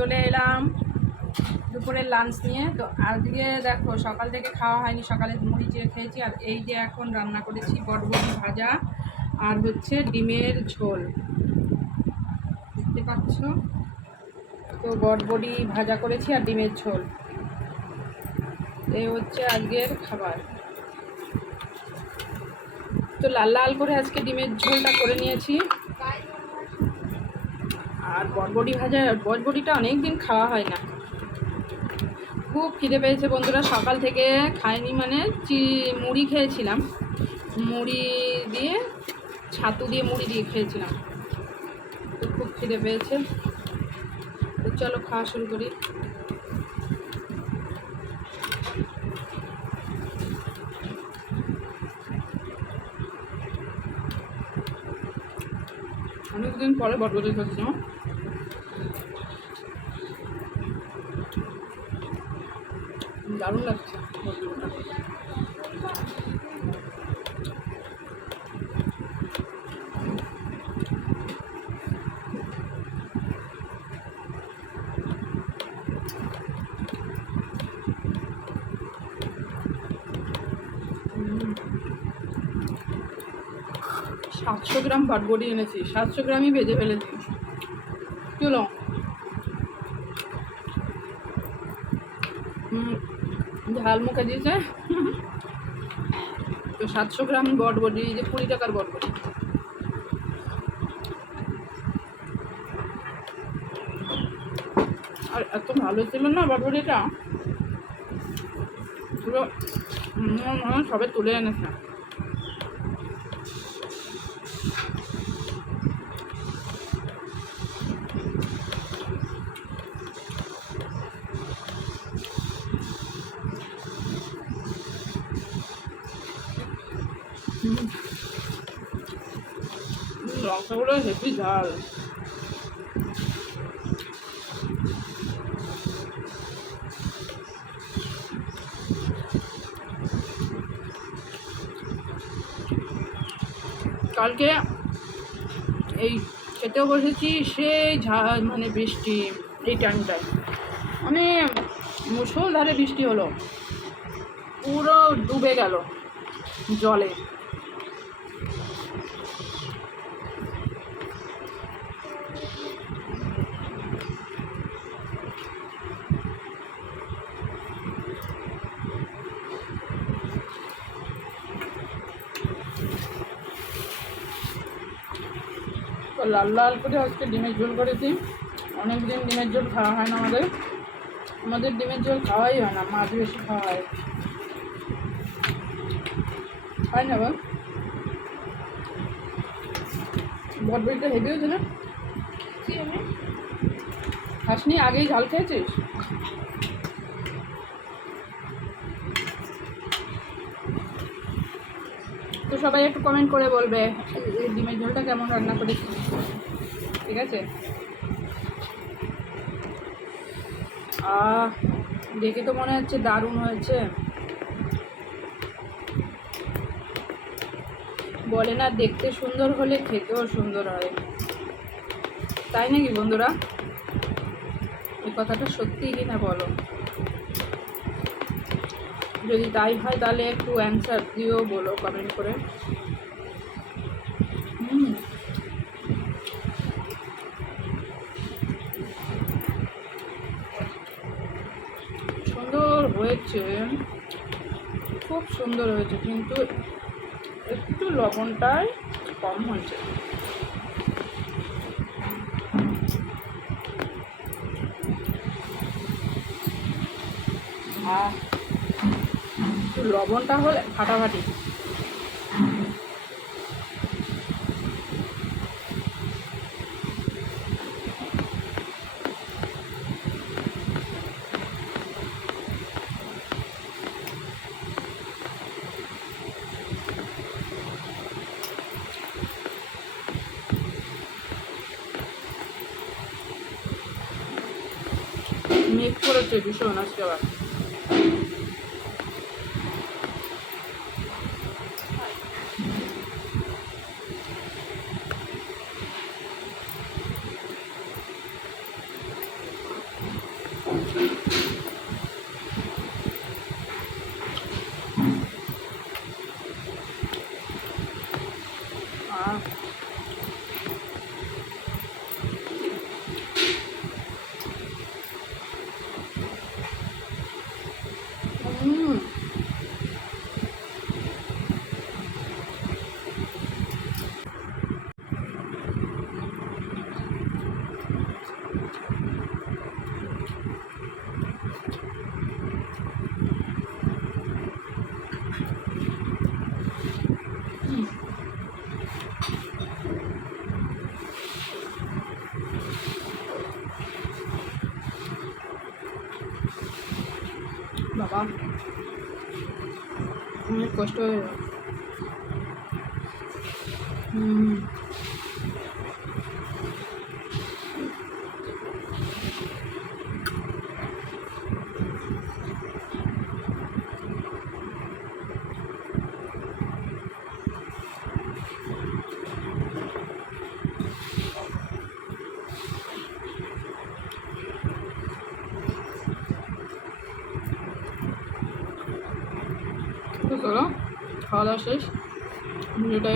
চলে এলাম দুপুরের লাঞ্চ নিয়ে। তো আজকে দেখো সকাল থেকে খাওয়া হয়নি, সকালে মুড়ি চেয়ে খেয়েছি। আর এই যে এখন রান্না করেছি বটবটি ভাজা আর হচ্ছে ডিমের ঝোল, দেখতে পাচ্ছ। তো বটবটি ভাজা করেছি আর ডিমের ঝোল, এই হচ্ছে আজকের খাবার। তো লাল লাল করে আজকে ডিমের ঝোলটা করে নিয়েছি। আর বটবটি ভাজা, বটবটিটা অনেক দিন খাওয়া হয় না। খুব খিদে পেয়েছে বন্ধুরা, সকাল থেকে খাইনি, মানে মুড়ি খেয়েছিলাম, মুড়ি দিয়ে ছাতু দিয়ে মুড়ি দিয়ে খেয়েছিলাম। তো খুব খিদে পেয়েছে, তো চলো খাওয়া শুরু করি। অনেকদিন পরে বটবটি খাচ্ছি, দারুণ লাগছে বটবটিটা। 700 গ্রাম বটবটি এনেছি, 700 গ্রামই ভেজে ফেলেছি। চলো ঝাল মুখে দিয়েছে। তো 700 গ্রাম বটবটি, যে 20 টাকার বটবটি। আর এত ভালো ছিল না বটবটিটা, পুরো সবে তুলে এনেছে। লঙ্কাগুলো হেভি ঝাল। কালকে এই খেতেও বসেছি, সেই ঝাল, মানে বৃষ্টি এই টাইমটায়, মানে মুষলধারে বৃষ্টি হলো, পুরো ডুবে গেল জলে। তো লাল লাল করে আজকে ডিমের ঝোল করেছি। অনেকদিন ডিমের ঝোল খাওয়া হয় না আমাদের ডিমের ঝোল খাওয়াই হয় না, মাছ বেশি খাওয়া হয় না বল। বটবটিটা হেভি হয়েছে না? খাসনি? আগেই ঝাল খেয়েছিস? তো সবাই একটু কমেন্ট করে বলবে ডিমের ঝোলটা কেমন রান্না করেছি, ঠিক আছে? দেখে তো মনে হচ্ছে দারুণ হয়েছে। বলে না, দেখতে সুন্দর হলে খেতেও সুন্দর হয়, তাই নাকি বন্ধুরা? এই কথাটা সত্যি কি না বলো? যদি তাই হয় তাহলে একটু অ্যান্সার দিও, বলো কমেন্ট করে। সুন্দর হয়েছে, খুব সুন্দর হয়েছে, কিন্তু একটু লবণটাই কম হয়েছে। একটু লবণটা হলে ফাটাফাটি। মেঘ করেছে ভীষণ আজকে আবার। আর বাবা অনেক কষ্ট হয়ে গেল। তো চলো খাওয়া দাওয়া শেষ, ভিডিওটা